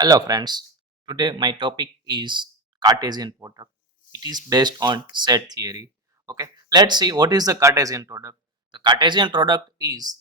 Hello friends, today my topic is Cartesian product. It is based on set theory. Okay, let's see what is the Cartesian product. The Cartesian product is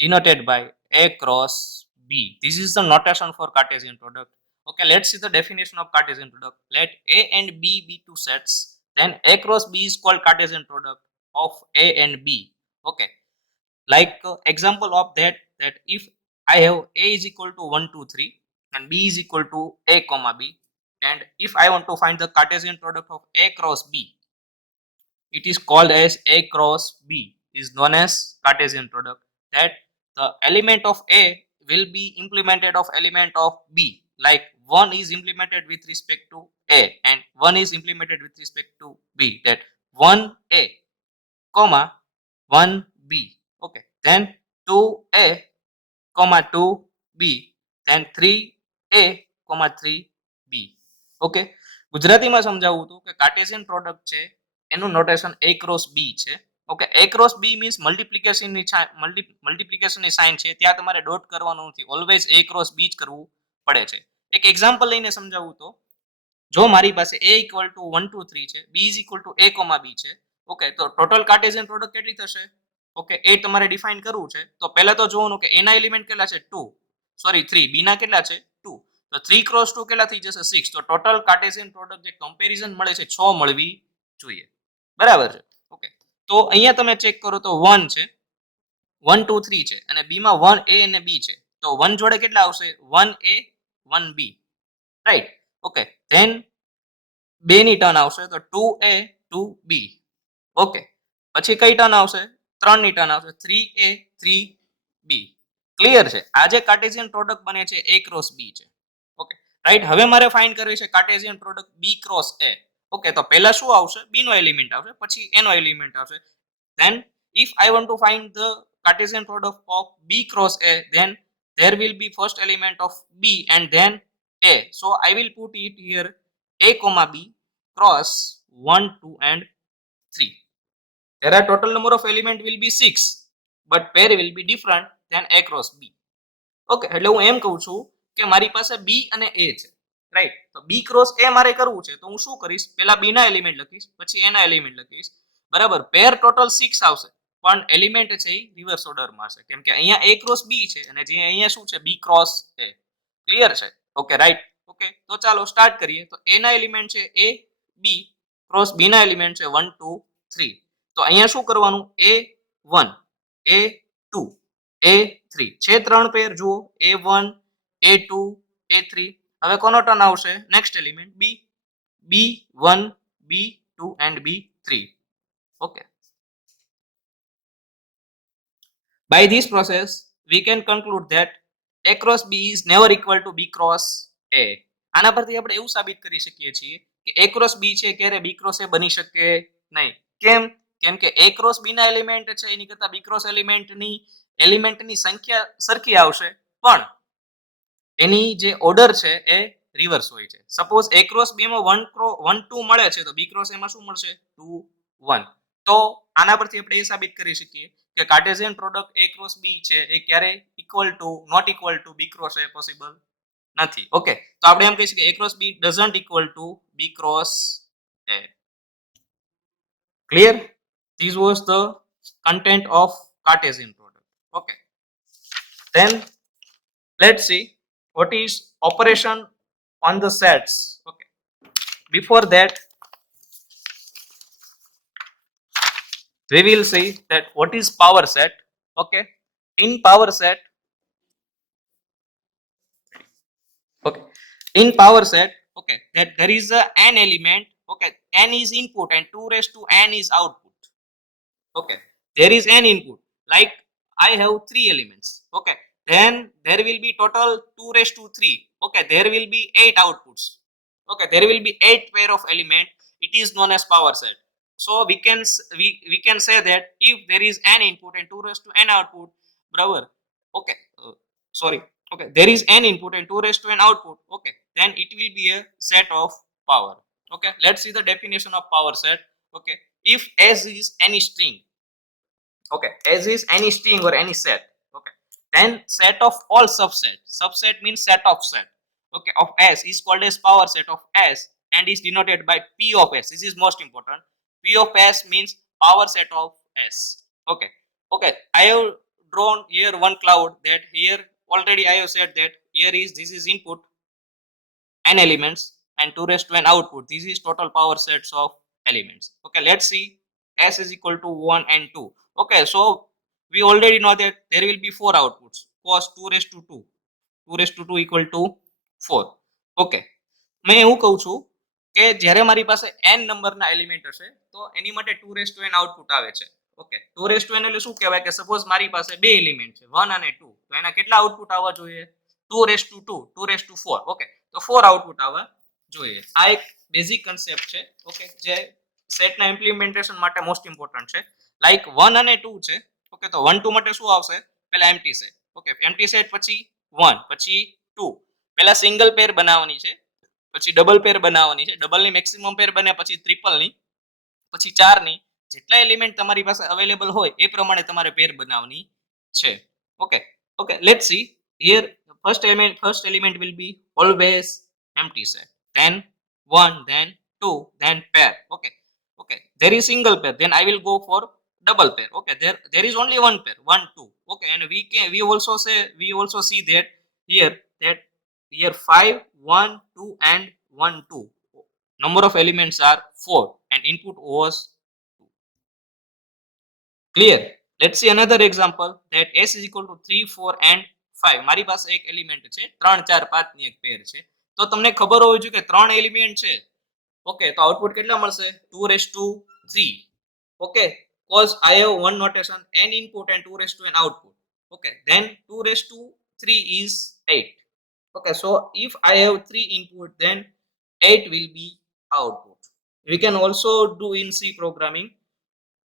denoted by A cross B. This is the notation for Cartesian product. Okay, let's see the definition of Cartesian product. Let A and B be two sets, then A cross B is called Cartesian product of A and B. Okay, like example of that if I have A is equal to 1 2 3 and B is equal to A comma B, and if I want to find the Cartesian product of A cross B, it is called as A cross B, is known as Cartesian product. That the element of A will be implemented of element of B, like 1 is implemented with respect to A and 1 is implemented with respect to B, that 1A comma 1B. Okay, then 2A comma 2B, then 3A comma 3B. Okay, ગુજરાતીમાં સમજાવું તો કે Cartesian product છે એનું notation A cross B છે. Okay, A cross B means મલ્ટીપ્લિકેશનની sign છે ત્યાં તમારે ડોટ કરવાનું નથી, ઓલવેઝ A ક્રોસ B જ કરવું પડે છે. એક એક્ઝામ્પલ લઈને સમજાવું તો જો મારી પાસે A ઇક્વલ ટુ 1 2 3 છે, B is equal to A comma B છે. ઓકે, તો ટોટલ કાર્ટેશિયન પ્રોડક્ટ કેટલી થશે? ઓકે, એ તમારે ડિફાઇન કરવું છે. તો પહેલા તો જોવાનું કે A ના એલિમેન્ટ કેટલા છે 2, સોરી 3, B ના કેટલા છે 2, તો 3 ક્રોસ 2 કેટલા થઈ જશે 6. તો ટોટલ કાર્ટેશિયન પ્રોડક્ટ જે કમ્પેરિઝન મળે છે 6 મળવી જોઈએ. બરાબર છે. ઓકે, તો અહીંયા તમે ચેક કરો તો 1 છે, 1 2 3 છે અને B માં 1A અને B છે. તો 1 જોડે કેટલા આવશે 1A 1B, right. Okay, than 2 ની ટર્ન આવશે તો 2A 2B. ઓકે, પછી કઈ ટર્ન આવશે 3 ની ટર્ન આવશે 3A 3B. ક્લિયર છે? આ જે કાર્ટેશિયન પ્રોડક્ટ બને છે A ક્રોસ B છે. Okay, right. હવે મારે ફાઇન્ડ કરવી છે Cartesian product B cross A. Okay, તો પહેલા શું આવશે? B નો એલિમેન્ટ આવશે, પછી A નો એલિમેન્ટ આવશે. then if I want to find the Cartesian product of B cross A, then there will be first element of B and then A. So I will put it here A comma B cross 1 2 and 3. There are total number of element will be 6, but pair will be different than A cross B. Okay, એટલે હું એમ કહું છું કે મારી પાસે B અને A છે, રાઈટ. તો B ક્રોસ A મારે કરવું છે તો હું શું કરીશ, પહેલા B ના એલિમેન્ટ લખીશ, પછી A ના એલિમેન્ટ લખીશ. બરાબર, પેર ટોટલ 6 આવશે, પણ એલિમેન્ટ છે એ રિવર્સ ઓર્ડરમાં હશે, કેમ કે અહીંયા A ક્રોસ B છે અને જે અહીંયા શું છે B ક્રોસ A. ક્લિયર છે? Okay, right. ઓકે, તો ચાલો સ્ટાર્ટ કરીએ. તો A ના એલિમેન્ટ છે A B ક્રોસ B ના એલિમેન્ટ છે 1 2 3. તો અહીંયા શું કરવાનું, A1 A2 A3 છે, ત્રણ પેર જુઓ, A1 A2 A3. હવે કોનો ટર્ન આવશે? Next element B, B1 B2 and B3. Okay, by this process we can conclude that A cross B is never equal to B cross A. આના પરથી આપણે એવું સાબિત કરી શકીએ છીએ કે A cross B છે ક્યારે B cross A બની શકે નહીં. કેમ? કેમ કે A cross B ના એલિમેન્ટ છે એની કરતા B cross એલિમેન્ટની સંખ્યા સરખી આવશે, પણ એની જે ઓર્ડર છે એ રિવર્સ હોય છે. સપોઝ A ક્રોસ B માં 1 2 મળે છે તો B ક્રોસ A માં શું મળશે 2 1. તો આના પરથી આપણે એ સાબિત કરી શકીએ કે Cartesian product A cross B છે એ ક્યારે not equal to B cross A possible નથી. ઓકે, તો આપણે એમ કહી શકીએ A cross B doesn't equal to B cross A. Clear? This was the content of Cartesian product. Okay, then let's see what is operation on the sets. Okay, before that we will see that what is power set. Okay, in power set, okay, in power set, okay, that there is a n element. Okay, n is input and 2 raised to n is output. Okay, there is n input, like I have 3 elements. Okay, then there will be total 2 raised to 3. Okay, there will be 8 outputs. Okay, there will be 8 pair of element. It is known as power set. So we can say that if there is n input and 2 raised to n output, brother. Okay, sorry. Okay, there is n input and 2 raised to n output. Okay, then it will be a set of power. Okay, let's see the definition of power set. Okay, if S is any string, okay, S is any string or any set, okay, then set of all subset means set of set. okay, of S is called as power set of S and is denoted by P of S. This is most important. P of S means power set of S. Okay. Okay. I have drawn here one cloud that here already I have said that here is this is input n elements and 2 raised to n output. This is total power sets of elements. Okay, let's see. S is equal to 1 and 2. Okay, so we already know that there will be 4 outputs. Cos 2 raised to 2. 2 raised to 2 equal to 4. Okay, મેં એવું કહું છું કે જ્યારે મારી પાસે n નંબરના એલિમેન્ટ હશે તો એની માટે 2 રેસ ટુ n આઉટપુટ આવે છે. ઓકે, 2 રેસ ટુ n એટલે શું કહેવાય કે સપોઝ મારી પાસે બે એલિમેન્ટ છે 1 અને 2, તો એના કેટલા આઉટપુટ આવવા જોઈએ? 2 રેસ ટુ 2, 2 રેસ ટુ 4. ઓકે, તો 4 આઉટપુટ આવવા જોઈએ. આ એક બેઝિક કન્સેપ્ટ છે. ઓકે, જે સેટના ઇમ્પ્લિમેન્ટેશન માટે મોસ્ટ ઇમ્પોર્ટન્ટ છે. લાઈક 1 અને 2 છે. ઓકે, તો 1 2 માટે શું આવશે? પહેલા empty set. Okay, empty set પછી 1 પછી 2. પહેલા સિંગલ પેર બનાવવાની છે, પછી ડબલ પેર બનાવવાની છે. ડબલની મેક્સિમમ પેર બને, પછી ટ્રિપલની, પછી 4ની. જેટલા એલિમેન્ટ તમારી પાસે અવેલેબલ હોય એ પ્રમાણે તમારે પેર બનાવવાની છે. Okay okay, let's C here. First element will be always empty set, then 1, then 2, then pair. Okay okay, there is single pair, then I will go for double pair. Okay, there is only one pair, 1 2. Okay, and we also see that here that here 5 1 2 and 1 2 number of elements are 4 and input was 2. Clear? Let's see another example that S is equal to 3 4 and 5. મારી પાસે એક એલિમેન્ટ છે 3 4 5 ની એક પેર છે. તો તમને ખબર હોવી જોઈએ કે 3 એલિમેન્ટ છે. ઓકે, તો આઉટપુટ કેટલા મળશે? 2 raise to 3. Okay, cause I have one notation n input and 2 raised to n output. Okay, then 2 raised to 3 is 8. Okay, so if I have 3 input, then 8 will be output. We can also do in C programming.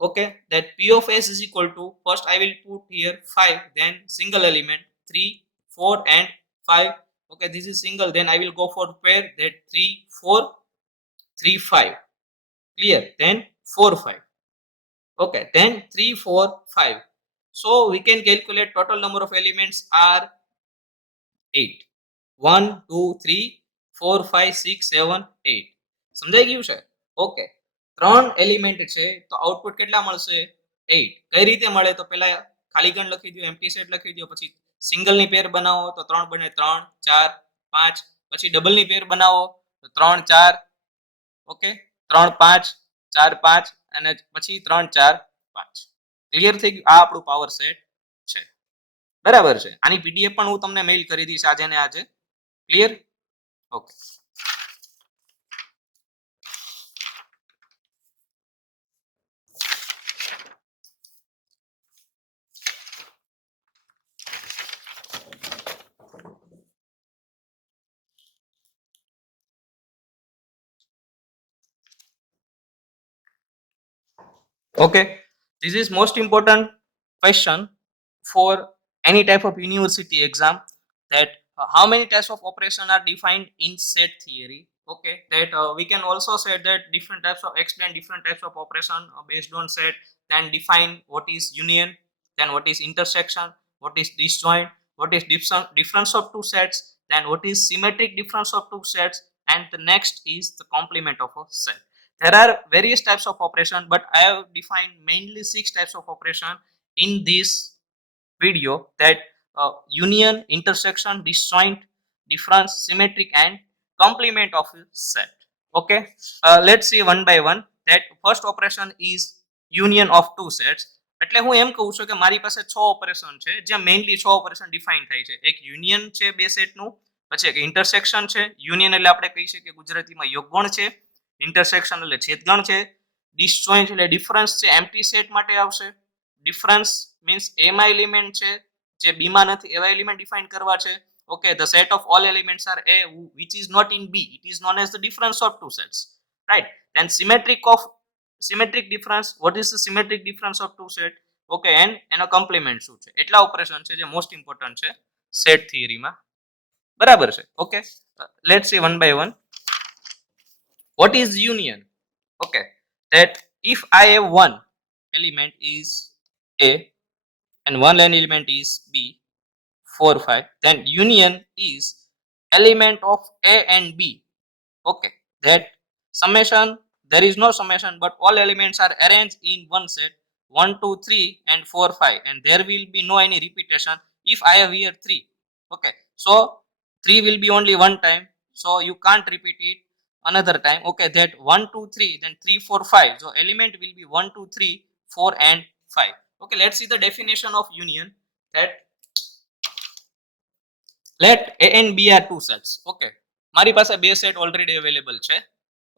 Okay, that P of S is equal to, first I will put here 5, then single element 3 4 and 5. Okay, this is single, then I will go for pair, that 3 4 3 5. Clear? Then 4 5. Okay, then 3 4 5. So we can calculate total number of elements are 8. 1 2 3 4 5 6 7 8. સમજાઈ ગયું છે? ઓકે, 3 એલિમેન્ટ છે તો આઉટપુટ કેટલા મળશે? 8. કઈ રીતે મળે? તો પહેલા ખાલી ગણ લખી દો, એમ્પ્ટી સેટ લખી દો, પછી સિંગલ ની પેર બનાવો તો 3 બને 3 4 5, પછી ડબલ ની પેર બનાવો તો 3 4. ઓકે, 3 5 4 5 અને પછી 3 4 5. ક્લિયર થઈ ગયું? આ આપણું પાવર સેટ છે. બરાબર છે. આની પીડીએફ પણ હું તમને મેઇલ કરી દઈશ આજે ને આજે. Clear? Okay. Okay, this is most important question for any type of university exam, that how many types of operation are defined in set theory. Okay, that we can also say that different types of explain different types of operation based on set, then define what is union, then what is intersection, what is disjoint, what is difference of two sets, then what is symmetric difference of two sets, and the next is the complement of a set. There are various types of operation, but I have defined mainly 6 types of operation in this video, that union, intersection, disjoint, difference, symmetric, and complement of a set. Okay, let's see one by one. That first operation is union of two sets. એટલે હું એમ કહું છું કે મારી પાસે 6 ઓપરેશન છે, જે મેઇનલી 6 operation define થાય છે. એક યુનિયન છે બે સેટનું, પછી એક ઇન્ટરસેક્શન છે. યુનિયન એટલે આપણે કહી શકીએ ગુજરાતીમાં યોગગુણ છે, ઇન્ટરસેક્શન એટલે છેદગણ છે, ડિસજોઇન્ટ એટલે ડિફરન્સ છે, એમ્પ્ટી સેટ માટે આવશે. ડિફરન્સ મીન્સ એમાં એલિમેન્ટ છે જે બી માં નથી એવા એલિમેન્ટ ડિફાઇન કરવા છે. Okay, the set of all elements are A which is not in B, it is known as the difference of two sets, right? Then symmetric difference, what is the symmetric difference of two set? Okay, and એનો complement શું છે? એટલા operation છે જે most important છે set થિયરીમાં. બરાબર છે? Okay, let's see one by one. What is union? Okay, that if I have one element is A and one element is B, 4 5, then union is element of A and B. Okay, that summation, there is no summation, but all elements are arranged in one set 1 2 3 and 4 5, and there will be no any repetition if I have here 3. Okay, so 3 will be only one time, so you can't repeat it another time. Okay, that 1 2 3, then 3 4 5, so element will be 1 2 3 4 and 5. Okay, let's see the definition of union. That let A and B are two sets. Okay, મારી પાસે બે set already available છે.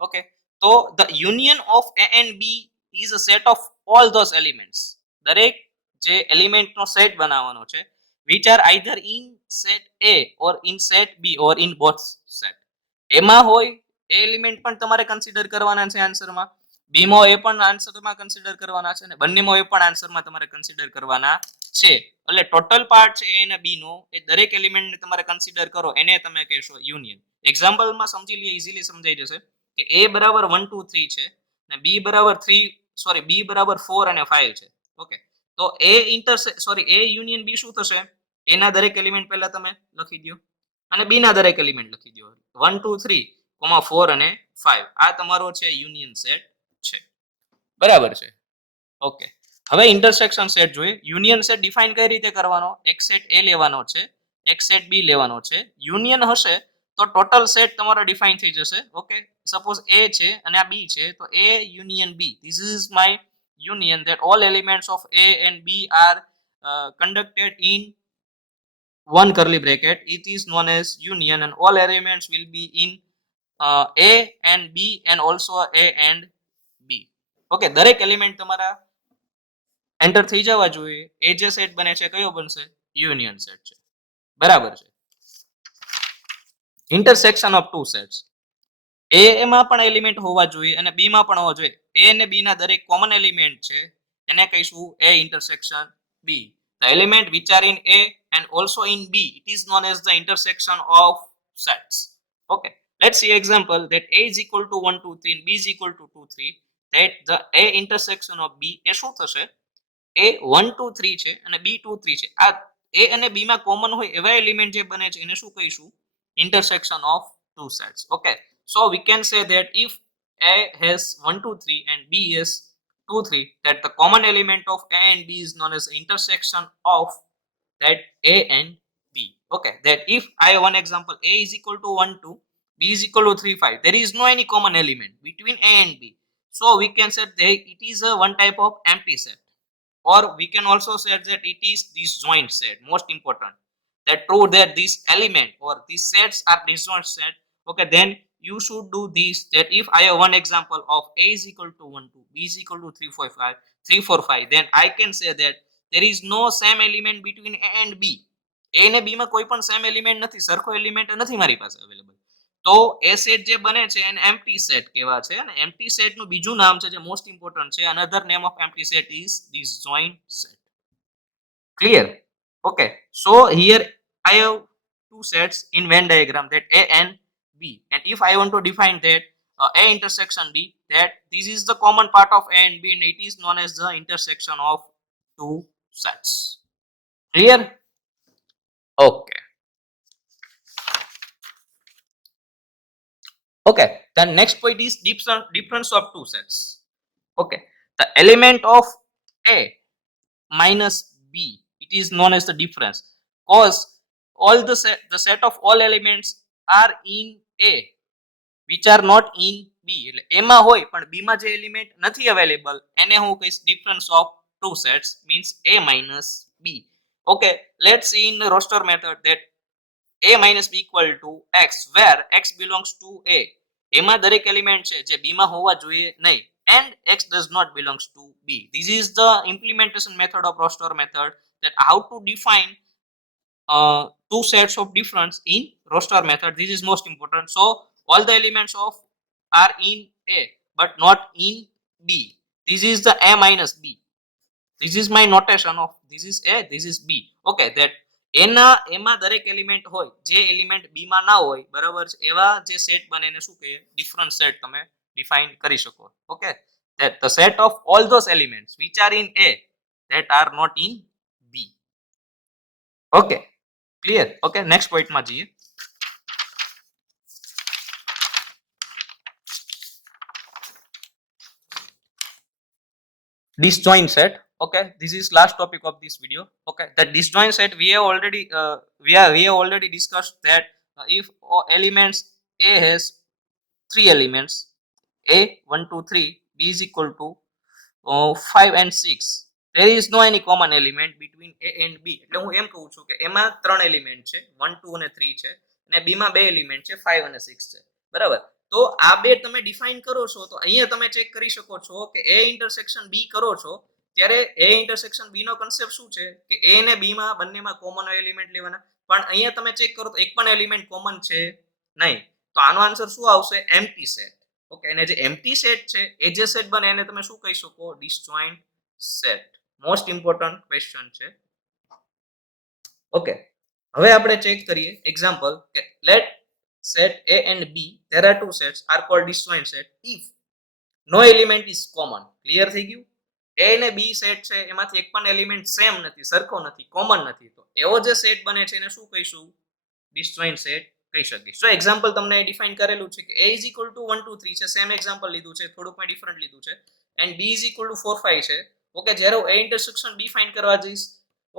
Okay, તો the union of A and B is a set of all those elements. દરેક જે એલિમેન્ટ નો સેટ બનાવવાનો છે which are either in set A or in set B or in both set. એમાં હોય એ એલિમેન્ટ પણ તમારે કન્સિડર કરવાના છે આન્સરમાં, બી માં એ પણ આન્સરમાં કન્સિડર કરવાના છે અને બંનેમાં એ પણ આન્સરમાં તમારે કન્સિડર કરવાના છે. એટલે ટોટલ પાર્ટ છે એ અને બી નો, એ દરેક એલિમેન્ટને તમારે કન્સિડર કરો એને તમે કહેશો યુનિયન. એક્ઝામ્પલમાં સમજી લઈએ, ઇઝીલી સમજાઈ જશે કે a બરાબર 1 2 3 છે અને b બરાબર 3 b બરાબર 4 અને 5 છે. ઓકે, તો a a યુનિયન b શું થશે? a ના દરેક એલિમેન્ટ પહેલા તમે લખી દો અને b ના દરેક એલિમેન્ટ લખી દો. 1 2 3 4 અને 5 આ તમારો છે યુનિયન સેટ છે. બરાબર છે. ઓકે, હવે ઇન્ટરસેક્શન સેટ જોઈએ. યુનિયન સેટ ડિફાઇન કઈ રીતે કરવાનો? એક સેટ એ લેવાનો છે, એક સેટ બી લેવાનો છે. યુનિયન હશે તો ટોટલ સેટ તમારો ડિફાઇન થઈ જશે. ઓકે, સપોઝ એ છે અને આ બી છે, તો A union B, this is my union, that all elements of A and B are conducted in one curly bracket. It is known as union, and all elements will be in A and B and also A and B. Okay, દરેક એલિમેન્ટ તમારા એન્ટર થઈ જવા જોઈએ. એ જે સેટ બને છે કયો બનશે? યુનિયન સેટ છે. બરાબર છે. ઇન્ટરસેક્શન ઓફ ટુ સેટ્સ, એ એમાં પણ એલિમેન્ટ હોવા જોઈએ અને બી માં પણ હોવા જોઈએ. એ અને બી ના દરેક કોમન એલિમેન્ટ છે એને કહીશું A intersection B. The element which are in A and also in B, it is known as the intersection of sets. Okay, let's see example that A is equal to 1 2 3 and B is equal to 2 3. That the A intersection of B એ શું થશે? A 1 2 3 છે અને B 2 3 છે. આ A અને B માં કોમન હોય એવા એલિમેન્ટ જે બને છે એને શું કહીશું? Intersection of two sets. Okay, so we can say that if A has 1 2 3 and B has 2 3, that the common element of A and B is known as the intersection of that A and B. Okay, that if I have one example, A is equal to 1 2, B is equal to 3 5, there is no any common element between A and B, so we can say that it is a one type of empty set, or we can also say that it is disjoint set. Most important, that prove that this element or these sets are disjoint set. Okay, then you should do this, that if I have one example of A is equal to 1 2, B is equal to 3 4 5 3 4 5, then I can say that there is no same element between A and B. A અને B માં કોઈ પણ same element નથી, સરખો એલિમેન્ટ નથી મારી પાસે અવેલેબલ. તો એ સેટ જે બને છે એને એમ્પ્ટી સેટ કહેવા છે. અને એમ્પ્ટી સેટ નું બીજું નામ છે જે મોસ્ટ ઇમ્પોર્ટન્ટ છે, another name of empty set is disjoint set. Clear? Okay, so here I have two sets in Venn diagram, that A and B, and if I want to define that A intersection B, that this is the common part of A and B and it is known as the intersection of two sets. Clear? Okay. Okay, the next point is difference of two sets. Okay, the element of A minus B, it is known as the difference, cause all the set of all elements are in A which are not in B. એટલે A માં હોય પણ B માં જે એલિમેન્ટ નથી અવેલેબલ એને હું કહીશ difference of two sets, means A minus B. Okay, let's see in the roster method that A minus B equal to X, where X belongs to A. એમાં દરેક એલિમેન્ટ છે જે B માં હોવા જોઈએ નહીં, and X does not belongs to B. This is the implementation method of roster method, that how to define two sets of difference in roster method. This is most important. So all the elements of are in A but not in B. This is the A minus B. This is my notation of this is A, this is B. Okay, that એમાં દરેક એલિમેન્ટ હોય જે એલિમેન્ટ બી માં ના હોય, બરાબર છે, એવા જે સેટ બને એને શું કહીએ? ડિફરન્ટ સેટ તમે ડિફાઇન કરી શકો. Okay, that the set of all those elements which are in A that are not in B. Okay, clear? Okay, next point માં જઈએ. disjoint set. Okay, this is last topic of this video. Okay, that disjoint set we have already we have already discussed that if elements A has three elements, A 1 2 3, B is equal to 5 and 6, there is no any common element between A and B. એટલે હું એમ કહું છું કે એમાં ત્રણ એલિમેન્ટ છે 1 2 અને 3 છે અને B માં બે એલિમેન્ટ છે 5 અને 6 છે, બરાબર. તો આ બે તમે ડિફાઇન કરો છો તો અહીંયા તમે ચેક કરી શકો છો કે A ઇન્ટરસેક્શન B કરો છો ત્યારે A ઇન્ટરસેક્શન B નો કન્સેપ્ટ શું છે કે A ને B માં બંનેમાં કોમન એલિમેન્ટ લેવાના, પણ અહીંયા તમે ચેક કરો તો એક પણ એલિમેન્ટ કોમન છે નહીં. તો આનો આન્સર શું આવશે? Empty set. ઓકે, અને જે એમ્પ્ટી સેટ છે એ જે સેટ બને એને તમે શું કહી શકો? Disjoint set. Most important question છે. ઓકે, હવે આપણે ચેક કરીએ એક્ઝામ્પલ કે late set A and B, there are two sets are called disjoint set if no element is common. Clear થઈ ગયું? A અને B સેટ છે એમાંથી એક પણ એલિમેન્ટ સેમ નથી, સરખો નથી, કોમન નથી, તો એવો જે સેટ બને છે એને શું કહીશું? ડિસજોઇન્ટ સેટ કહી શકીશ. તો એક્ઝામ્પલ તમને ડિફાઇન કરેલું છે કે A is equal to 1 2 3 છે, સેમ એક્ઝામ્પલ લીધું છે, થોડુંક મેં ડિફરન્ટ લીધું છે, and B is equal to 4 5 છે. ઓકે, જ્યારે હું A ઇન્ટરસેક્શન B ફાઇન્ડ કરવા જઈશ,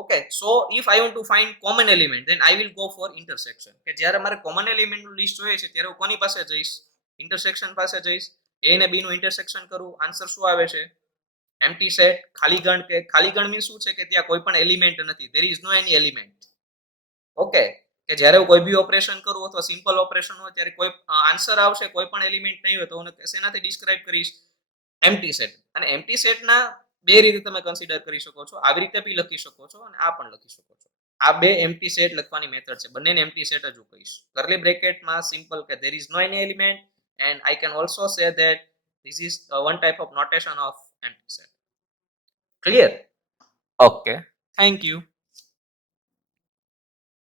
ઓકે, સો if I want to find common element than I will go for intersection. કે જ્યારે મારે કોમન એલિમેન્ટનું લિસ્ટ જોઈએ છે ત્યારે હું કોની પાસે જઈશ? ઇન્ટરસેક્શન પાસે જઈશ. A અને B નું ઇન્ટરસેક્શન કરું, આન્સર શું આવે છે? Empty set. ખાલી ગણ. કે ખાલી ગણ મીન્સ શું છે કે ત્યાં કોઈ પણ એલિમેન્ટ નથી, there is no any element. Okay, કે જ્યારે હું કોઈ બી ઓપરેશન કરું અથવા સિમ્પલ ઓપરેશન હોય ત્યારે કોઈ આન્સર આવશે, કોઈ પણ એલિમેન્ટ નહીં હોય તો હું શેનાથી ડિસ્ક્રાઇબ કરીશ? Empty set. અને એમ્પ્ટી સેટના બે રીતે તમે કન્સિડર કરી શકો છો, આવી રીતે બી લખી શકો છો અને આ પણ લખી શકો છો. આ બે એમ્પ્ટી સેટ લખવાની મેથડ છે, બંનેને એમ્પ્ટી સેટ જ હું કહીશ. કર્લી બ્રેકેટમાં સિમ્પલ કે there is no any element and I can also say that this is one type of notation of empty set. Clear? Okay, thank you.